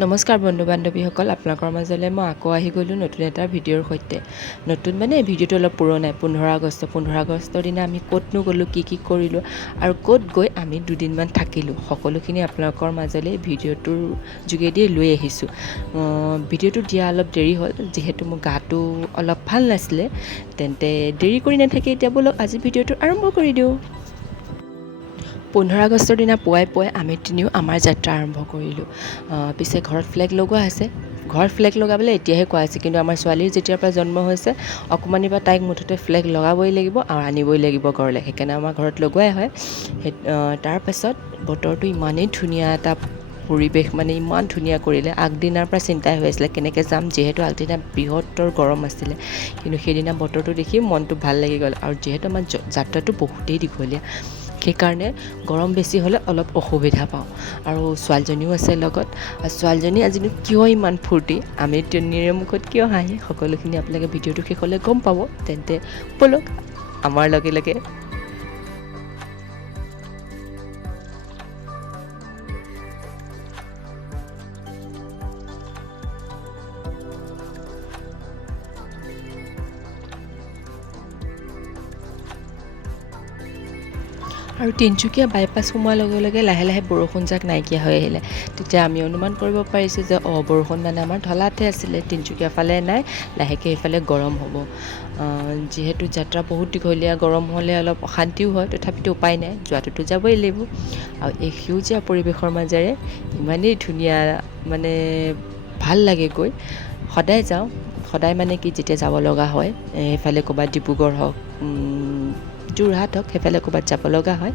নমস্কাৰ বন্ধু বান্ধৱীসকল, আপোনালোকৰ মাজলৈ মই আকৌ আহি গ'লোঁ নতুন এটা ভিডিঅ'ৰ সৈতে। নতুন মানে ভিডিঅ'টো অলপ পুৰণাই, 15 আগষ্টৰ দিনা আমি ক'তনো গ'লোঁ, কি কৰিলোঁ আৰু ক'ত গৈ আমি দুদিনমান থাকিলোঁ, সকলোখিনি আপোনালোকৰ মাজলৈ ভিডিঅ'টোৰ যোগেদিয়ে লৈ আহিছোঁ। ভিডিঅ'টো দিয়া অলপ দেৰি হ'ল, যিহেতু মোৰ গাটো অলপ ভাল নাছিলে। তেন্তে দেৰি কৰি নাথাকি এতিয়া ব'লক আজি ভিডিঅ'টো আৰম্ভ কৰি দিওঁ। 15 আগষ্টৰ দিনা পুৱাই আমি তিনিও আমাৰ যাত্ৰা আৰম্ভ কৰিলোঁ। পিছে ঘৰত ফ্লেগ লগোৱা আছে। ঘৰত ফ্লেগ লগাবলৈ এতিয়াহে কোৱা হৈছে, কিন্তু আমাৰ ছোৱালীৰ যেতিয়াৰ পৰা জন্ম হৈছে অকণমানিৰ পৰা তাইক মুঠতে ফ্লেগ লগাবই লাগিব আৰু আনিবই লাগিব ঘৰলৈ। সেইকাৰণে আমাৰ ঘৰত লগোৱাই হয়। তাৰপাছত বতৰটো ইমানেই ধুনীয়া এটা পৰিৱেশ, মানে ইমান ধুনীয়া কৰিলে। আগদিনাৰ পৰা চিন্তাই হৈ আছিলে কেনেকৈ যাম, যিহেতু আগদিনা বৃহত্তৰ গৰম আছিলে। কিন্তু সেইদিনা বতৰটো দেখি মনটো ভাল লাগি গ'ল। আৰু যিহেতু আমাৰ যাত্ৰাটো বহুতেই দীঘলীয়া, সেইকাৰণে গৰম বেছি হ'লে অলপ অসুবিধা পাওঁ। আৰু ছোৱালীজনীও আছে লগত। ছোৱালীজনী আজিনো কিয় ইমান ফূৰ্তি, আমি তিনিৰে মুখত কিয় হাঁহি, সকলোখিনি আপোনালোকে ভিডিঅ'টো শেষলৈ গম পাব। তেন্তে ব'লক আমাৰ লগে লগে আৰু তিনিচুকীয়া বাইপাছ সোমোৱাৰ লগে লগে লাহে লাহে বৰষুণজাক নাইকিয়া হৈ আহিলে। তেতিয়া আমি অনুমান কৰিব পাৰিছোঁ যে বৰষুণ মানে আমাৰ ঢলাতে আছিলে, তিনিচুকীয়া ফালে নাই, লাহেকৈ সেইফালে গৰম হ'ব। যিহেতু যাত্ৰা বহুত দীঘলীয়া, গৰম হ'লে অলপ অশান্তিও হয়, তথাপিতো উপায় নাই, যোৱাটোতো যাবই লাগিব। আৰু এই সেউজীয়া পৰিৱেশৰ মাজেৰে ইমানেই ধুনীয়া, মানে ভাল লাগে গৈ। সদায় যাওঁ, সদায় মানে কি যেতিয়া যাব লগা হয়, সেইফালে ক'ৰবাত ডিব্ৰুগড় হওক, যোৰহাট হওক, সেইফালে ক'ৰবাত যাব লগা হয়,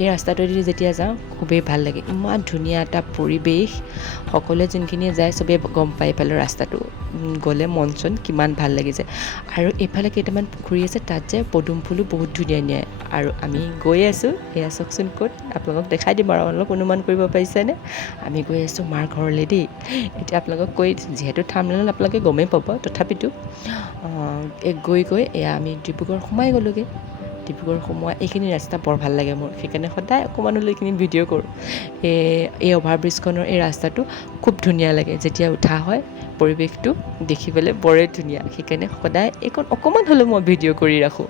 এই ৰাস্তাটোৱেদি যেতিয়া যাওঁ খুবেই ভাল লাগে। ইমান ধুনীয়া এটা পৰিৱেশ, সকলোৱে যোনখিনিয়ে যায় চবেই গম পায় এইফালে ৰাস্তাটো গ'লে মন চন কিমান ভাল লাগি যায়। আৰু এইফালে কেইটামান পুখুৰী আছে, তাত যে পদুম ফুলো বহুত ধুনীয়া ধুনীয়া। আৰু আমি গৈ আছোঁ, এয়া চাওকচোন ক'ত, আপোনালোকক দেখাই দিম আৰু অলপ অনুমান কৰিব পাৰিছেনে। আমি গৈ আছোঁ মাৰ ঘৰলৈ দেই। এতিয়া আপোনালোকক কৈ দিছোঁ, যিহেতু থাম্বনেইলত আপোনালোকে গমেই পাব, তথাপিতো গৈ এয়া আমি ডিব্ৰুগড় সোমাই গ'লোগৈ। ডিব্ৰুগড় সোমোৱা এইখিনি ৰাস্তা বৰ ভাল লাগে মোৰ, সেইকাৰণে সদায় অকণমান হ'লেও এইখিনি ভিডিঅ' কৰোঁ। এই অভাৰব্ৰিজখনৰ এই ৰাস্তাটো খুব ধুনীয়া লাগে, যেতিয়া উঠা হয় পৰিৱেশটো দেখিবলৈ বৰেই ধুনীয়া, সেইকাৰণে সদায় এইকণ অকণমান হ'লেও মই ভিডিঅ' কৰি ৰাখোঁ।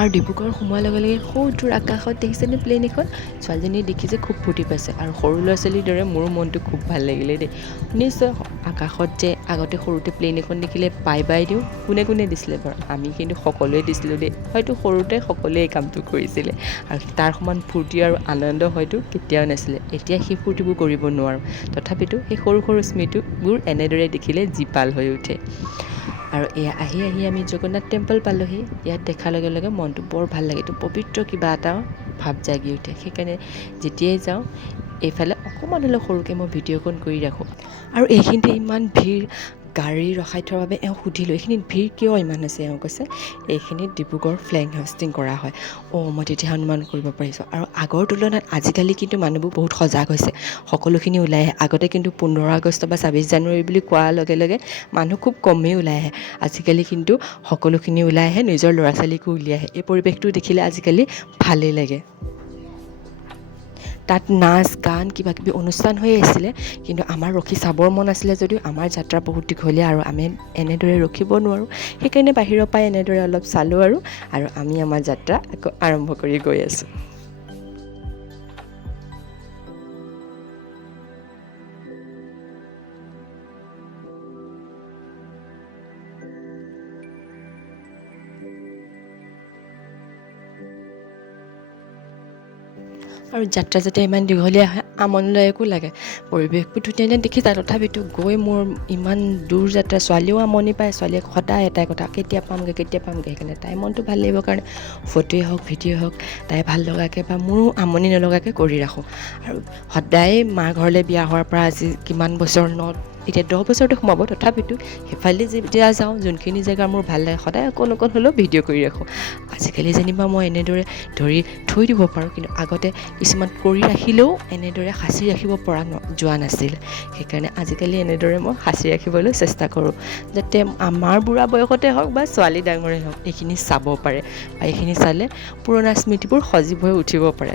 আৰু ডিব্ৰুগড় সোমোৱাৰ লগে লগে সৌদূৰ আকাশত দেখিছেনে প্লেন এখন, ছোৱালীজনীয়ে দেখিছে খুব ফূৰ্তি পাইছে। আৰু সৰু ল'ৰা ছোৱালীৰ দৰে মোৰো মনটো খুব ভাল লাগিলে দেই। নিশ্চয় আকাশত যে আগতে সৰুতে প্লেন এখন দেখিলে বাই বাই দিওঁ, কোনে কোনে দিছিলে বাৰু? আমি কিন্তু সকলোৱে দিছিলোঁ দেই, হয়তো সৰুতে সকলোৱে এই কামটো কৰিছিলে। আৰু তাৰ সমান ফূৰ্তি আৰু আনন্দ হয়তো কেতিয়াও নাছিলে। এতিয়া সেই ফূৰ্তিবোৰ কৰিব নোৱাৰোঁ, তথাপিতো সেই সৰু সৰু স্মৃতিবোৰ এনেদৰে দেখিলে জীপাল হৈ উঠে। আৰু এয়া আহি আমি জগন্নাথ টেম্পল পালোঁহি। ইয়াত দেখাৰ লগে লগে মনটো বৰ ভাল লাগে, এইটো পবিত্ৰ কিবা এটা ভাৱ জাগি উঠে। সেইকাৰণে যেতিয়াই যাওঁ এইফালে অকণমান হ'লেও সৰুকৈ মই ভিডিঅ'কণ কৰি ৰাখোঁ। আৰু এইখিনিতে ইমান ভিৰ, গাড়ী ৰখাই থোৱাৰ বাবে এওঁক সুধিলোঁ এইখিনিত ভিৰ কিয় ইমান হৈছে। এওঁ কৈছে এইখিনিত ডিব্ৰুগড় ফ্লেগ হোষ্টিং কৰা হয়। মই তেতিয়া অনুমান কৰিব পাৰিছোঁ। আৰু আগৰ তুলনাত আজিকালি কিন্তু মানুহবোৰ বহুত সজাগ হৈছে, সকলোখিনি ওলাই আহে। আগতে কিন্তু 15 আগষ্ট বা 26 জানুৱাৰী বুলি কোৱাৰ লগে লগে মানুহ খুব কমেই ওলাই আহে। আজিকালি কিন্তু সকলোখিনি ওলাই আহে, নিজৰ ল'ৰা ছোৱালীকো উলিয়াই আহে। এই পৰিৱেশটো দেখিলে আজিকালি ভালেই লাগে। তাত নাচ গান কিবা কিবি অনুষ্ঠান হৈ আছিলে, কিন্তু আমাৰ ৰখি চাবৰ মন আছিলে যদিও আমাৰ যাত্ৰা বহুত দীঘলীয়া আৰু আমি এনেদৰে ৰখিব নোৱাৰোঁ। সেইকাৰণে বাহিৰৰ পৰাই এনেদৰে অলপ চালোঁ আৰু আমি আমাৰ যাত্ৰা আকৌ আৰম্ভ কৰি গৈ আছোঁ। আৰু যাত্ৰা যেতিয়া ইমান দীঘলীয়া হয় আমনিলায়কো লাগে। পৰিৱেশবোৰ ধুনীয়া দেখিছা, তথাপিতো গৈ মোৰ ইমান দূৰ যাত্ৰা। ছোৱালীও আমনি পায়, ছোৱালীয়ে সদায় এটাই কথা, কেতিয়া পামগৈ সেইকাৰণে তাইৰ মনটো ভাল লাগিবৰ কাৰণে ফটোৱে হওক ভিডিঅ'ই হওক তাই ভাল লগাকৈ বা মোৰো আমনি নলগাকৈ কৰি ৰাখোঁ। আৰু সদায় মাৰ ঘৰলৈ বিয়া হোৱাৰ পৰা আজি কিমান বছৰ এতিয়া 10 বছৰতে সোমাব, তথাপিতো সেইফালে যেতিয়া যাওঁ যোনখিনি জেগা মোৰ ভাল লাগে সদায় অকণ হ'লেও ভিডিঅ' কৰি ৰাখোঁ। আজিকালি যেনিবা মই এনেদৰে ধৰি থৈ দিব পাৰোঁ, কিন্তু আগতে কিছুমান কৰি ৰাখিলেও এনেদৰে সাঁচি ৰাখিব পৰা যোৱা নাছিল। সেইকাৰণে আজিকালি এনেদৰে মই সাঁচি ৰাখিবলৈ চেষ্টা কৰোঁ, যাতে আমাৰ বুঢ়া বয়সতে হওক বা ছোৱালী ডাঙৰেই হওক এইখিনি চাব পাৰে বা এইখিনি চালে পুৰণা স্মৃতিবোৰ সজীৱ হৈ উঠিব পাৰে।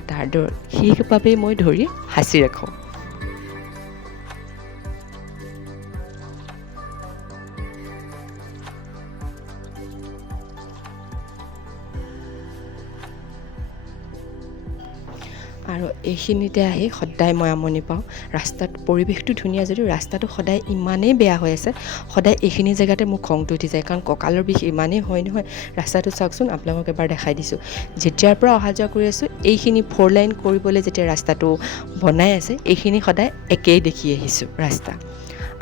সেইবাবেই মই ধৰি সাঁচি ৰাখোঁ। আৰু এইখিনিতে আহি সদায় মই আমনি পাওঁ। ৰাস্তাত পৰিৱেশটো ধুনীয়া যদিও ৰাস্তাটো সদায় ইমানেই বেয়া হৈ আছে, সদায় এইখিনি জেগাতে মোৰ খংটো উঠি যায়। কাৰণ কঁকালৰ বিষ ইমানেই হয় নহয়। ৰাস্তাটো চাওকচোন, আপোনালোকক এবাৰ দেখাই দিছোঁ। যেতিয়াৰ পৰা অহা যোৱা কৰি আছোঁ, এইখিনি 4 লাইন কৰিবলৈ যেতিয়া ৰাস্তাটো বনাই আছে, এইখিনি সদায় একেই দেখি আহিছোঁ ৰাস্তা।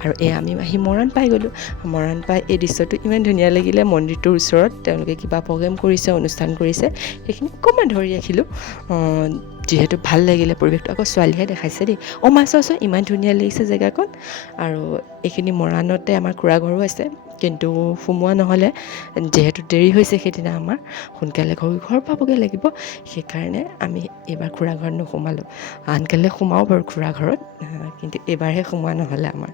আৰু আমি আহি মৰাণ পাই গ'লোঁ। মৰাণ পাই এই দৃশ্যটো ইমান ধুনীয়া লাগিলে। মন্দিৰটোৰ ওচৰত তেওঁলোকে কিবা প্ৰগ্ৰেম কৰিছে, অনুষ্ঠান কৰিছে, সেইখিনি অকণমান ধৰি ৰাখিলোঁ। যিহেতু ভাল লাগিলে পৰিৱেশটো। আকৌ ছোৱালীহে দেখাইছে দেই, মা চোৱাচোন ইমান ধুনীয়া লাগিছে জেগাকণ। আৰু এইখিনি মৰাণতে আমাৰ খুৰা ঘৰো আছে, কিন্তু সোমোৱা নহ'লে, যিহেতু দেৰি হৈছে সেইদিনা আমাৰ সোনকালে ঘৰ পাবগৈ লাগিব। সেইকাৰণে আমি এইবাৰ খুৰা ঘৰত নোসোমালোঁ। আনকালে সোমাওঁ বাৰু খুৰা ঘৰত, কিন্তু এইবাৰহে সোমোৱা নহ'লে আমাৰ।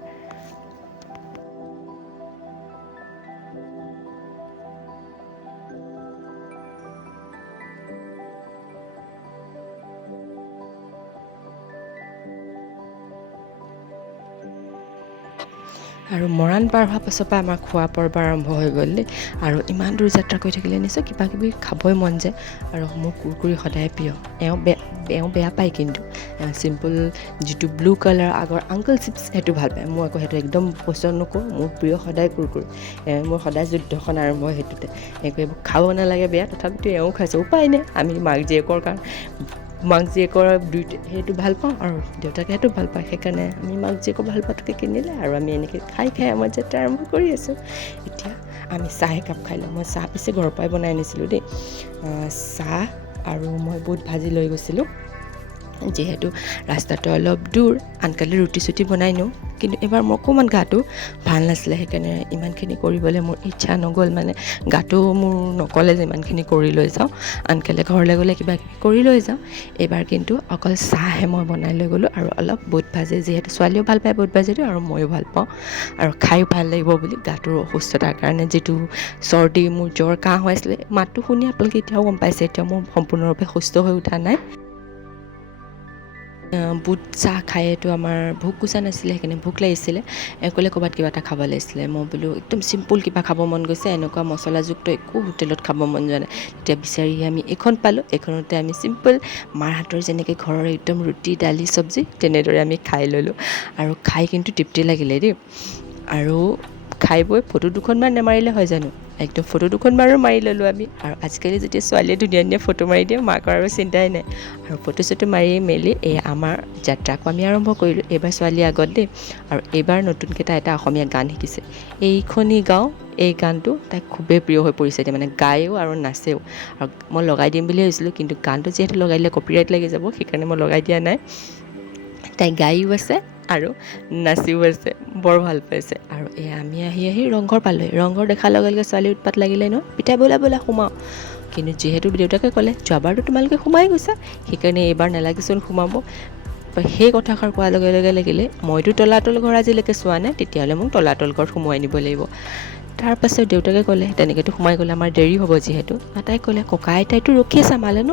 আৰু মৰাণ পাৰ হোৱাৰ পাছৰ পৰা আমাৰ খোৱা পৰ্ব আৰম্ভ হৈ গ'ল দেই। আৰু ইমান দূৰ যাত্ৰা কৰি থাকিলে নিশ্চয় কিবা কিবি খাবই মন যায়। আৰু মোৰ কুৰকুৰি সদায় প্ৰিয়। এওঁ বেয়া পায়, কিন্তু চিম্পুল যিটো ব্লু কালাৰ আগৰ আংকল চিপছ সেইটো ভাল পায়। মই আকৌ সেইটো একদম পচন্দ নকৰোঁ। মোৰ প্ৰিয় সদায় কুৰকুৰি। মোৰ সদায় যুদ্ধখন আৰম্ভ হয় সেইটোতে। এইবোৰ খাব নালাগে বেয়া, তথাপিতো এওঁ খাইছে, উপায় নাই। আমি মাক জীয়েকৰ সেইটো ভাল পাওঁ আৰু দেউতাকে সেইটো ভাল পায়। সেইকাৰণে আমি মাক জীয়েকৰ ভাল পোৱাটোকে কিনিলে আৰু আমি এনেকৈ খাই আমাৰ যাত্ৰা আৰম্ভ কৰি আছোঁ। এতিয়া আমি চাহ একাপ খাই লওঁ। মই চাহ পিছে ঘৰৰ পৰাই বনাই আনিছিলোঁ দেই। চাহ আৰু মই বুট ভাজি লৈ গৈছিলোঁ। যিহেতু ৰাস্তাটো অলপ দূৰ, আনকালে ৰুটি চুটি বনাই নিওঁ, কিন্তু এইবাৰ মোৰ অকণমান গাটো ভাল নাছিলে। সেইকাৰণে ইমানখিনি কৰিবলৈ মোৰ ইচ্ছা নগ'ল। মানে গাটো মোৰ নক'লে যে ইমানখিনি কৰি লৈ যাওঁ, আনকালে ঘৰলৈ গ'লে কিবা কিবি কৰি লৈ যাওঁ। এইবাৰ কিন্তু অকল চাহহে মই বনাই লৈ গ'লোঁ আৰু অলপ বুট ভাজি, যিহেতু ছোৱালীও ভাল পায় বুট ভাজিটো আৰু ময়ো ভাল পাওঁ। আৰু খাই ভাল লাগিব বুলি গাটোৰ অসুস্থতাৰ কাৰণে, যিটো চৰ্দি মোৰ জ্বৰ কাহ হৈ আছিলে, মাতটো শুনি আপোনালোকে এতিয়াও গম পাইছে, এতিয়াও মই সম্পূৰ্ণৰূপে সুস্থ হৈ উঠা নাই। বুট চাহ খায়েতো আমাৰ ভোক গুছা নাছিলে, সেইকাৰণে ভোক লাগিছিলে। ক'লে ক'ৰবাত কিবা এটা খাব লাগিছিলে। মই বোলো একদম চিম্পুল কিবা খাব মন গৈছে, এনেকুৱা মছলাযুক্ত একো হোটেলত খাব মন যোৱা নাই। তেতিয়া বিচাৰি আমি এইখন পালোঁ। এইখনতে আমি চিম্পুল মাৰ হাতৰ যেনেকৈ ঘৰৰ একদম ৰুটি দালি চব্জি তেনেদৰে আমি খাই ল'লোঁ। আৰু খাই কিন্তু তৃপ্তি লাগিলে দেই। আৰু খাই বৈ ফটো দুখনমান নামাৰিলে হয় জানো, একদম ফটো দুখনমানো মাৰি ল'লোঁ আমি। আৰু আজিকালি যেতিয়া ছোৱালীয়ে ধুনীয়া ধুনীয়া ফটো মাৰি দিয়ে, মাকৰ আৰু চিন্তাই নাই। আৰু ফটো চটো মাৰি মেলি আমাৰ যাত্ৰাকো আমি আৰম্ভ কৰিলোঁ। এইবাৰ ছোৱালী আগত দেই। আৰু এইবাৰ নতুনকৈ এটা অসমীয়া গান শিকিছে, এইখনি গাঁও। এই গানটো তাইক খুবেই প্ৰিয় হৈ পৰিছে। এতিয়া মানে গায়ো আৰু নাচেও। আৰু মই লগাই দিম বুলি ভাবিছিলোঁ, কিন্তু গানটো যিহেতু লগাই দিলে কপিৰাইট লাগি যাব, সেইকাৰণে মই লগাই দিয়া নাই। তাই গায়ো আছে আৰু নাচিও আছে, বৰ ভাল পাইছে। আৰু আমি আহি ৰংঘৰ পালোঁহি। ৰংঘৰ দেখাৰ লগে লগে ছোৱালীৰ উৎপাত লাগিলে নহয়, পিতাই ব'লা সোমাওঁ। কিন্তু যিহেতু দেউতাকে ক'লে যোৱাবাৰতো তোমালোকে সোমাই গৈছা, সেইকাৰণে এইবাৰ নালাগিচোন সোমাব। সেই কথাষাৰ কোৱাৰ লগে লগে লাগিলে মইতো তলাতল ঘৰ আজিলৈকে চোৱা নাই, তেতিয়াহ'লে মোক তলাতল ঘৰত সোমোৱাই নিব লাগিব। তাৰপাছত দেউতাকে ক'লে তেনেকৈতো সোমাই গ'লে আমাৰ দেৰি হ'ব যিহেতু। তাই ক'লে ককা আইতাইতো ৰখি আছে আমালৈ ন,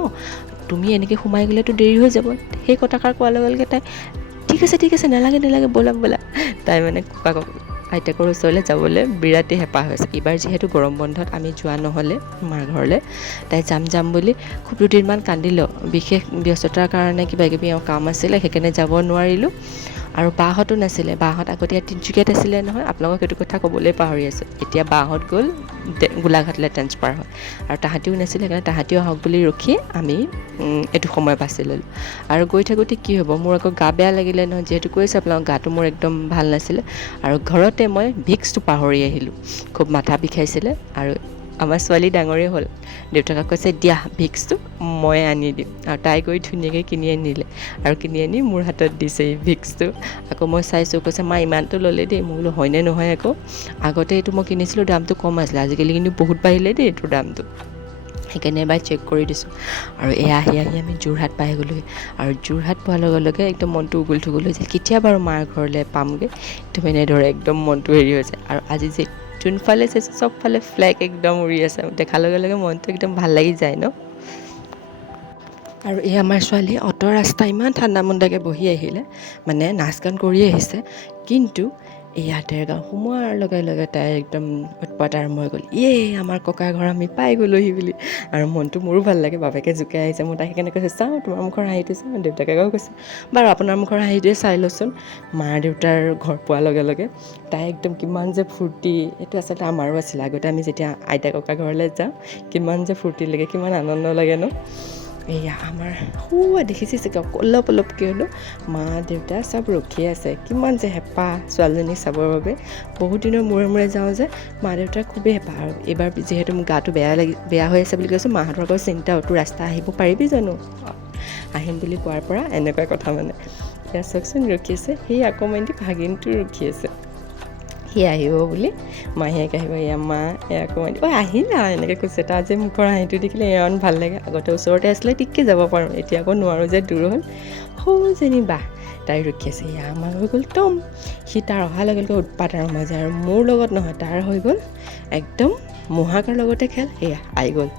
তুমি এনেকৈ সোমাই গ'লেতো দেৰি হৈ যাব। সেই কথাষাৰ কোৱাৰ লগে লগে তাই ঠিক আছে নালাগে ব'লা। তাই মানে ককা আইতাকৰ ওচৰলৈ যাবলৈ বিৰাটেই হেঁপাহ হৈছে। এইবাৰ যিহেতু গৰম বন্ধত আমি যোৱা নহ'লে মাৰ ঘৰলৈ, তাই যাম বুলি খুব দুদিনমান কান্দিলোঁ। বিশেষ ব্যস্ততাৰ কাৰণে কিবা কিবি কাম আছিলে, সেইকাৰণে যাব নোৱাৰিলোঁ। আৰু বাহঁতো নাছিলে, বাহঁত আগতে তিনিচুকীয়াত আছিলে নহয়, আপোনালোকক সেইটো কথা ক'বলৈ পাহৰি আছোঁ। এতিয়া বাহঁত গ'ল গোলাঘাটলৈ ট্ৰেন্সফাৰ হয় আৰু তাহাঁতিও নাছিলে সেইকাৰণে তাহাঁতিও আহক বুলি ৰখি আমি এইটো সময় বাছি ল'লোঁ আৰু গৈ থাকোঁতে কি হ'ব মোৰ আকৌ গা বেয়া লাগিলে নহয় যিহেতু কৈছে আপোনালোকক গাটো মোৰ একদম ভাল নাছিলে আৰু ঘৰতে মই ভিক্সটো পাহৰি আহিলোঁ খুব মাথা বিষাইছিলে আৰু আমাৰ ছোৱালী ডাঙৰেই হ'ল দেউতাকক কৈছে দিয়া ভিক্সটো মই আনি দিম আৰু তাই গৈ ধুনীয়াকৈ কিনি আনিলে আৰু কিনি আনি মোৰ হাতত দিছে এই ভিক্সটো আকৌ মই চাইছোঁ কৈছে মা ইমানটো ল'লে দেই মই বোলো হয়নে নহয় আকৌ আগতে এইটো মই কিনিছিলোঁ দামটো কম আছিলে আজিকালি কিন্তু বহুত বাঢ়িলে দেই এইটোৰ দামটো সেইকাৰণে এবাৰ চেক কৰি দিছোঁ আৰু এয়া আহি আমি যোৰহাট পাই গ'লোহি আৰু যোৰহাট পোৱাৰ লগে লগে একদম মনটো উগুল থুগুল হৈ যায় কেতিয়া বাৰু মাৰ ঘৰলৈ পামগৈ এইটো এনেদৰে একদম মনটো হেৰি হৈ যায় আৰু আজি যে যোনফালে চাইছোঁ চবফালে ফ্লেগ একদম উৰি আছে দেখাৰ লগে লগে মনটো একদম ভাল লাগি যায় ন আৰু এই আমাৰ ছোৱালী অ'টো ৰাস্তা ইমান ঠাণ্ডা মণ্ডাকৈ বহি আহিলে মানে নাচ গান কৰি আহিছে কিন্তু এয়া দেৰগাঁও সোমোৱাৰ লগে লগে তাই একদম উৎপাত আৰম্ভ হৈ গ'ল আমাৰ ককাৰ ঘৰ আমি পাই গ'লোহি বুলি আৰু মনটো মোৰো ভাল লাগে বাপেকে জোকাই আহিছে মই তাই সেইকাৰণে কৈছোঁ চাওঁ তোমাৰ মুখৰ হাঁহিটো চাওঁ দেউতাকে কৈছে বাৰু আপোনাৰ মুখৰ হাঁহিটোৱে চাই লওঁচোন মা দেউতাৰ ঘৰ পোৱাৰ লগে লগে তাই একদম কিমান যে ফূৰ্তি এইটো আচলতে আমাৰো আছিলে আগতে আমি যেতিয়া আইতা ককা ঘৰলৈ যাওঁ কিমান যে ফূৰ্তি লাগে কিমান আনন্দ লাগে ন এয়া আমাৰ দেখিছে চাগে অলপকৈ হ'লেও মা দেউতা চব ৰখিয়ে আছে কিমান যে হেঁপাহ ছোৱালীজনীক চাবৰ বাবে বহুত দিনৰ মূৰে যাওঁ যে মা দেউতাৰ খুবেই হেঁপাহ আৰু এইবাৰ যিহেতু মোৰ গাটো বেয়া হৈ আছে বুলি কৈছোঁ মাহঁতৰ আকৌ চিন্তা তোৰ ৰাস্তা আহিব পাৰিবি জানো আহিম বুলি কোৱাৰ পৰা এনেকুৱা কথা মানে এয়া চাওকচোন ৰখি আছে সেই অকণমানি ভাগিনটো ৰখি আছে সি আহিব বুলি মাহীয়েক আহিব এয়া মা এয়া অকণমানি আহিলা এনেকৈ কৈছে তাৰ যে মুখৰ হাঁহিটো দেখিলে ইমান ভাল লাগে আগতে ওচৰতে আছিলে টিককৈ যাব পাৰোঁ এতিয়া আকৌ নোৱাৰোঁ যে দূৰ হ'ল যেনিবা তাই ৰখি আছে এয়া আমাৰ হৈ গ'ল টম সি তাৰ অহাৰ লগে লগে উৎপাত আৰম্ভ হৈ যায় আৰু মোৰ লগত নহয় তাৰ হৈ গ'ল একদম মহাকৰ লগতে খেল সেয়া আহি গ'ল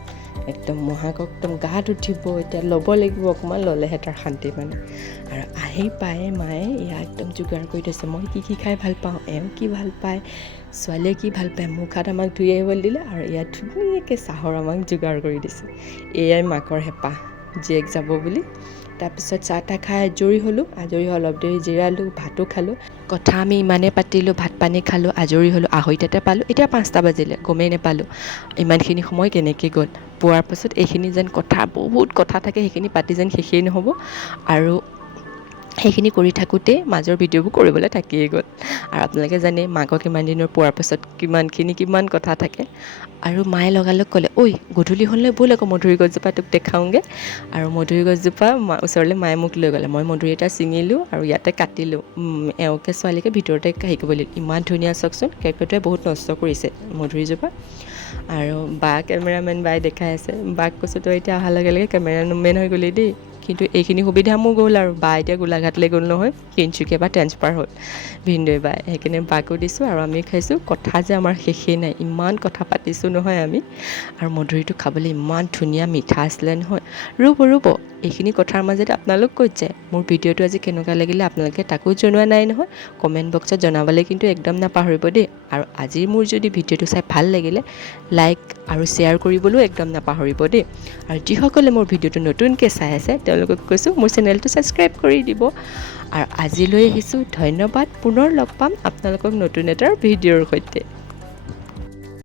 একদম মহাকক একদম গাত উঠিব এতিয়া ল'ব লাগিব অকণমান ল'লেহে তাৰ শান্তি মানে আৰু আহি পায় মায়ে এয়া একদম যোগাৰ কৰি থৈছে মই কি খাই ভাল পাওঁ এওঁ কি ভাল পায় ছোৱালীয়ে কি ভাল পায় মুখ হাত আমাক ধুই আহিবলৈ দিলে আৰু ইয়াত ধুনীয়াকৈ চাহৰ আমাক যোগাৰ কৰি দিছে এয়াই মাকৰ হেঁপাহ জীয়েক যাব বুলি তাৰপিছত চাহ তাহ খাই আজৰি হ'লোঁ আজৰি হৈ অলপ দেৰি জিৰালোঁ ভাতো খালোঁ কথা আমি ইমানেই পাতিলোঁ ভাত পানী খালোঁ আজৰি হ'লোঁ 2:30 পালোঁ এতিয়া 5টা বাজিলে গমেই নাপালোঁ ইমানখিনি সময় কেনেকৈ গ'ল পোৱাৰ পাছত এইখিনি যেন বহুত কথা থাকে সেইখিনি পাতি যেন শেষেই নহ'ব আৰু সেইখিনি কৰি থাকোঁতেই মাজৰ ভিডিঅ'বোৰ কৰিবলৈ থাকিয়েই গ'ল আৰু আপোনালোকে জানে মাকক ইমান দিনৰ পোৱাৰ পাছত কিমান কথা থাকে আৰু মায়ে লগালগ ক'লে ঐ গধূলি হ'লে ব'ল আকৌ মধুৰি গছজোপা তোক দেখাওঁগৈ আৰু মধুৰি গছজোপা ওচৰলৈ মায়ে মোক লৈ গ'লে মই মধুৰি এটা ছিঙিলোঁ আৰু ইয়াতে কাটিলোঁ এওঁকে ছোৱালীকে ভিতৰতে হেৰি কৰিব লাগিব ইমান ধুনীয়া চাওকচোন কেৰ্কেটুৱাই বহুত নষ্ট কৰিছে মধুৰিজোপা আৰু কেমেৰামেন বাই দেখাই আছে বাক কৈছোঁ তই এতিয়া অহাৰ লগে লগে কেমেৰামেন হৈ গ'লি দেই কিন্তু এইখিনি সুবিধা মোৰ গ'ল আৰু বা এতিয়া গোলাঘাটলৈ গ'ল নহয় তিনিচুকীয়া পৰা ট্ৰেন্সফাৰ হ'ল ভিনদৈ বাই সেইকাৰণে বাকো দিছোঁ আৰু আমি খাইছোঁ কথা যে আমাৰ শেষেই নাই ইমান কথা পাতিছোঁ নহয় আমি আৰু মধুৰিটো খাবলৈ ইমান ধুনীয়া মিঠা আছিলে নহয় ৰ'ব এইখিনি কথাৰ মাজতে আপোনালোক ক'ত যায় মোৰ ভিডিঅ'টো আজি কেনেকুৱা লাগিলে আপোনালোকে তাকো জনোৱা নাই নহয় কমেণ্ট বক্সত জনাবলৈ কিন্তু একদম নাপাহৰিব দেই আৰু আজিৰ মোৰ যদি ভিডিঅ'টো চাই ভাল লাগিলে লাইক আৰু শ্বেয়াৰ কৰিবলৈও একদম নাপাহৰিব দেই আৰু যিসকলে মোৰ ভিডিঅ'টো নতুনকৈ চাই আছে তেওঁলোকক কৈছোঁ মোৰ চেনেলটো ছাবস্ক্ৰাইব কৰি দিব আৰু আজিলৈ আহিছোঁ ধন্যবাদ পুনৰ লগ পাম আপোনালোকক নতুন এটা ভিডিঅ'ৰ সৈতে